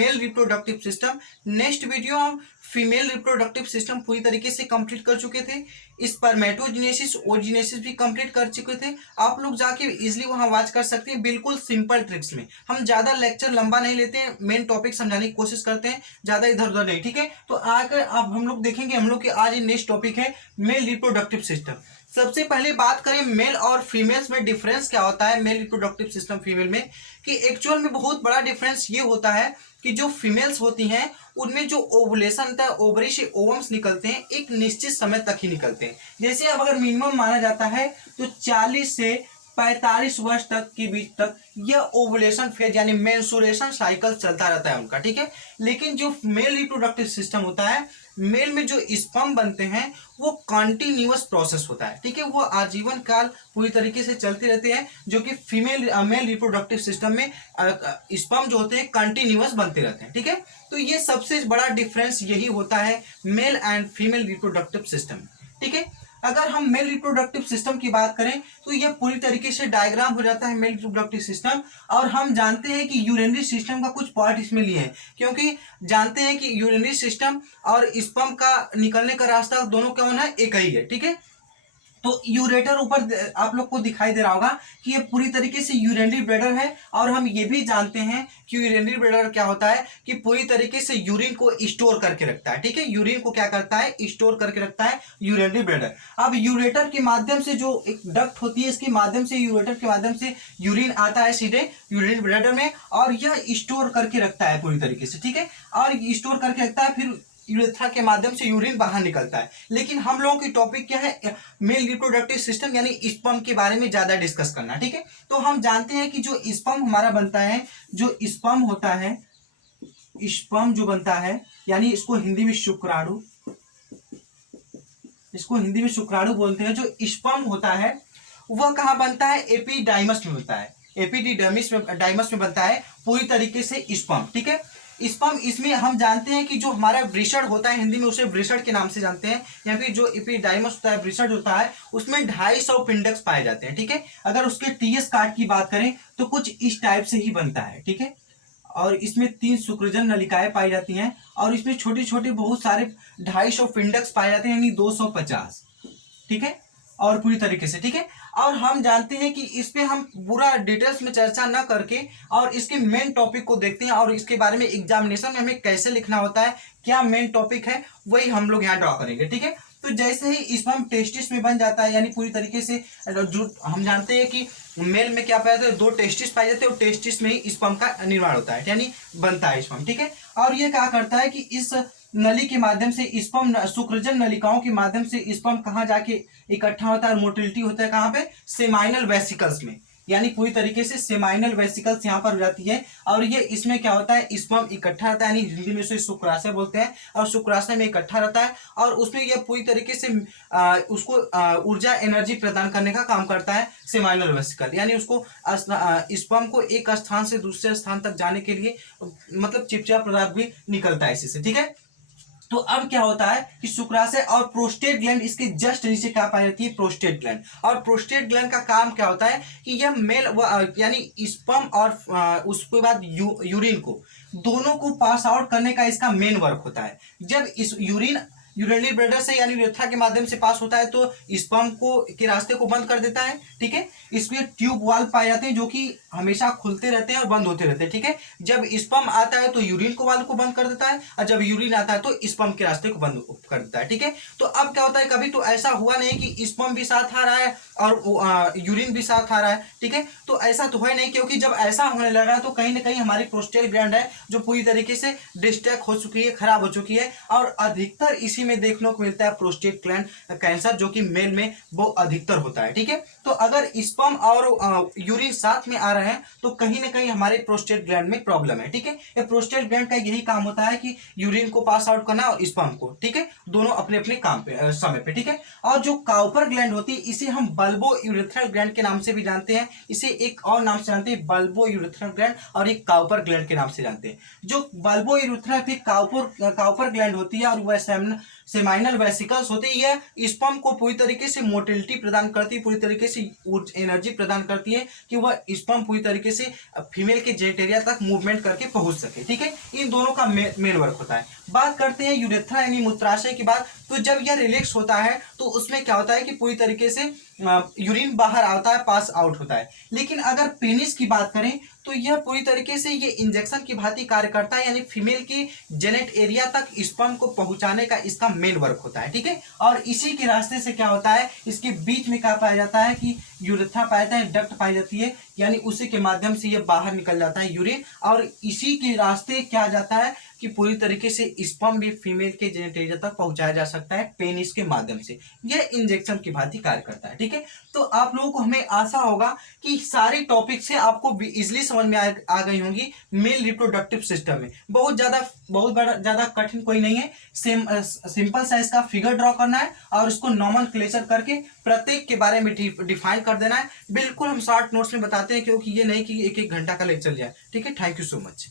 Male reproductive system. Next video हम female reproductive system पूरी तरीके से कंप्लीट कर चुके थे। स्पर्मेटोजेनेसिस ओजेनेसिस भी कंप्लीट कर चुके थे। आप लोग जाके इजीली वहां वॉच कर सकते हैं, बिल्कुल सिंपल ट्रिक्स में। हम ज्यादा लेक्चर लंबा नहीं लेते हैं, मेन टॉपिक समझाने की कोशिश करते हैं, ज्यादा इधर उधर नहीं, ठीक है। तो आकर अब हम लोग देखेंगे, हम लोग के आज नेक्स्ट टॉपिक है मेल रिप्रोडक्टिव सिस्टम। सबसे पहले बात करें मेल और फीमेल्स में डिफरेंस क्या होता है मेल रिप्रोडक्टिव सिस्टम फीमेल में, कि एक्चुअल में बहुत बड़ा डिफरेंस ये होता है कि जो फीमेल्स होती हैं उनमें जो ओवुलेशन होता है, ओवरी से ओवम्स निकलते हैं, एक निश्चित समय तक ही निकलते हैं। जैसे अब अगर मिनिमम माना जाता है तो 40 से 45 वर्ष तक के बीच तक यह ओवुलेशन फेज यानी मेंस्ट्रुएशन साइकिल चलता रहता है उनका, ठीक है। लेकिन जो मेल रिप्रोडक्टिव सिस्टम होता है, मेल में जो स्पर्म बनते हैं वो कॉन्टिन्यूअस प्रोसेस होता है, ठीक है। वो आजीवन काल पूरी तरीके से चलते रहते हैं, जो कि फीमेल मेल रिप्रोडक्टिव सिस्टम में स्पर्म जो होते हैं कंटिन्यूअस बनते रहते हैं, ठीक है। तो ये सबसे बड़ा डिफरेंस यही होता है male and female reproductive system, ठीक है। अगर हम मेल रिप्रोडक्टिव सिस्टम की बात करें तो यह पूरी तरीके से डायग्राम हो जाता है मेल रिप्रोडक्टिव सिस्टम। और हम जानते हैं कि यूरिनरी सिस्टम का कुछ पार्ट इसमें लिए हैं, क्योंकि जानते हैं कि यूरिनरी सिस्टम और स्पर्म का निकलने का रास्ता दोनों कौन है, एक ही है, ठीक है। तो यूरेटर ऊपर आप लोग को दिखाई दे रहा होगा कि ये पूरी तरीके से यूरिनरी ब्लैडर है। और हम ये भी जानते हैं कि यूरिनरी ब्लैडर क्या होता है कि पूरी तरीके से यूरिन को स्टोर करके रखता है, ठीक है। यूरिन को क्या करता है, स्टोर करके रखता है यूरिनरी ब्लैडर। अब यूरेटर के माध्यम से जो एक डक्ट होती है, इसके माध्यम से यूरेटर के माध्यम से यूरिन आता है सीधे यूरिनरी ब्लैडर में, और यह स्टोर करके रखता है पूरी तरीके से, ठीक है। और स्टोर करके रखता है, फिर यूरेथ्रा के माध्यम से यूरिन बाहर निकलता है। लेकिन हम लोगों की टॉपिक क्या है, मेल रिप्रोडक्टिव सिस्टम यानी स्पर्म के बारे में ज्यादा डिस्कस करना, ठीक है। तो हम जानते हैं कि जो स्पर्म हमारा बनता है, जो स्पर्म होता है, स्पर्म जो बनता है यानी इसको हिंदी में शुक्राणु, इसको हिंदी में शुक्राणु बोलते हैं। जो स्पर्म होता है वह कहाँ बनता है, एपिडाइमस में बनता है, एपिडिडर्मिस में डाइमस में बनता है पूरी तरीके से स्पर्म, ठीक है। स्पर्म इसमें हम जानते हैं कि जो हमारा वृषण होता है, हिंदी में उसे वृषण के नाम से जानते हैं, या फिर जो एपिडाइमस होता है, वृषण होता है, उसमें 250 पिंडक्स पाए जाते हैं, ठीक है। अगर उसके टीएस कार्ड की बात करें तो कुछ इस टाइप से ही बनता है, ठीक है। और इसमें 3 शुक्रजन नलिकाएं पाई जाती हैं, और इसमें छोटे छोटे बहुत सारे 250 पिंडक्स पाए जाते हैं, यानी 250, ठीक है। और पूरी तरीके से, ठीक है। और हम जानते हैं कि इस पे हम पूरा डिटेल्स में चर्चा न करके और इसके मेन टॉपिक को देखते हैं, और इसके बारे में एग्जामिनेशन में हमें कैसे लिखना होता है, क्या मेन टॉपिक है, वही हम लोग यहाँ ड्रॉ करेंगे, ठीक है। तो जैसे ही स्पर्म टेस्टिस में बन जाता है, यानी पूरी तरीके से जो हम जानते हैं कि मेल में क्या पाया जाता है, 2 टेस्टिस पाए जाते हैं, और टेस्टिस में ही स्पर्म का निर्माण होता है, यानी बनता है स्पर्म, ठीक है। और ये क्या करता है कि इस नली के माध्यम से स्पर्म, शुक्रजन नलिकाओं के माध्यम से स्पर्म कहाँ जाके इकट्ठा होता है, मोटिलिटी होता है कहाँ पे, सेमाइनल वेसिकल्स में, यानी पूरी तरीके से सेमाइनल वेसिकल्स यहाँ पर हो जाती है। और ये इसमें क्या होता है, स्पर्म इकट्ठा रहता है, यानी हिंदी में उसे शुक्राशय बोलते हैं, और शुक्राशय में इकट्ठा रहता है, और उसमें यह पूरी तरीके से उसको ऊर्जा एनर्जी प्रदान करने का काम करता है सेमाइनल वेसिकल, यानी उसको स्पर्म को एक स्थान से दूसरे स्थान तक जाने के लिए मतलब चिपचिपा पदार्थ भी निकलता है इसी से, ठीक है। तो अब क्या होता है कि शुक्राशय और प्रोस्टेट ग्लैंड इसके जस्ट नीचे क्या पाई जाती है, प्रोस्टेट ग्लैंड। और प्रोस्टेट ग्लैंड का काम क्या होता है कि यह मेल यानी स्पर्म और उसके बाद यूरिन को दोनों को पास आउट करने का इसका मेन वर्क होता है। जब इस यूरिन यूरिनरी ब्लैडर से यानी यूरेथ्रा के माध्यम से पास होता है तो स्पर्म को के रास्ते को बंद कर देता है, ठीक है। इसमें ट्यूब वाल्व पाए जाते हैं जो कि हमेशा खुलते रहते हैं और बंद होते रहते हैं, ठीक है। जब स्पर्म आता है तो यूरिन को वाल्व को बंद कर देता है, और जब यूरिन आता है तो स्पर्म के रास्ते को बंद कर देता है, ठीक है। तो अब क्या होता है, कभी तो ऐसा हुआ नहीं कि स्पर्म भी साथ आ रहा है और यूरिन भी साथ आ रहा है, ठीक है। तो ऐसा तो है नहीं, क्योंकि जब ऐसा होने लगा तो कहीं ना कहीं हमारी प्रोस्टेट ग्लैंड है जो पूरी तरीके से डिस्ट्रैक्ट हो चुकी है, खराब हो चुकी है, और अधिकतर इसी में देखने को मिलता है प्रोस्टेट ग्लैंड कैंसर, जो कि मेल में वो अधिकतर होता है, ठीक है। तो अगर स्पर्म और यूरिन साथ में आ रहे हैं तो कहीं ना कहीं हमारे प्रोस्टेट ग्लैंड में प्रॉब्लम है, ठीक है। ये प्रोस्टेट ग्लैंड का यही काम होता है कि यूरिन को पास आउट करना और स्पर्म को, ठीक है, दोनों अपने अपने काम पे समय पे, ठीक है। और जो काउपर ग्लैंड होती है इसे हम बल्बो यूरेथ्रल ग्लैंड के नाम से भी जानते हैं, इसे एक और नाम से जानते हैं बल्बो यूरेथ्रल ग्लैंड, और एक काउपर ग्लैंड के नाम से जानते हैं। जो बल्बो यूरेथ्रल फिर काउपर ग्लैंड होती है और वह सेमाइनल वेसिकल्स होती है, स्पर्म को पूरी तरीके से मोटिलिटी प्रदान करती है, पूरी तरीके से एनर्जी प्रदान करती है कि वह स्पर्म पूरी तरीके से फीमेल के जेनिटेरिया तक मूवमेंट करके पहुंच सके। ठीक है, इन दोनों का मेन वर्क होता है। बात करते हैं यूरेथ्रा यानी मूत्राशय की बात। तो जब यह रिलैक्स होता है तो उसमें क्या होता है कि पूरी तरीके से यूरिन बाहर आता है, पास आउट होता है। लेकिन अगर पेनिस की बात करें तो यह पूरी तरीके से ये इंजेक्शन की भांति कार्य करता है, यानी फीमेल के जेनेट एरिया तक स्पर्म को पहुंचाने का इसका मेन वर्क होता है। ठीक है, और इसी के रास्ते से क्या होता है, इसके बीच में क्या पाया जाता है कि यूरेथ्रा पाया जाता है, डक्ट पाई जाती है, यानी उसी के माध्यम से ये बाहर निकल जाता है यूरिन, और इसी के रास्ते क्या जाता है कि पूरी तरीके से स्पर्म भी फीमेल के जेनेट एरिया तक पहुंचाया जा सकता है पेनिस के माध्यम से। यह इंजेक्शन की भांति कार्य करता है। ठीक है, तो आप लोगों को हमें आशा होगा कि सारे टॉपिक से आपको इजिली समझ में आ गई होंगी। मेल रिप्रोडक्टिव सिस्टम में बहुत ज्यादा कठिन कोई नहीं है। सिंपल सा इसका फिगर ड्रॉ करना है और उसको नॉमेनक्लेचर करके प्रत्येक के बारे में डिफाइन कर देना है। बिल्कुल हम शॉर्ट नोट्स में बताते हैं, क्योंकि ये नहीं कि एक एक घंटा का लेक्चर जाए। ठीक है, थैंक यू सो मच।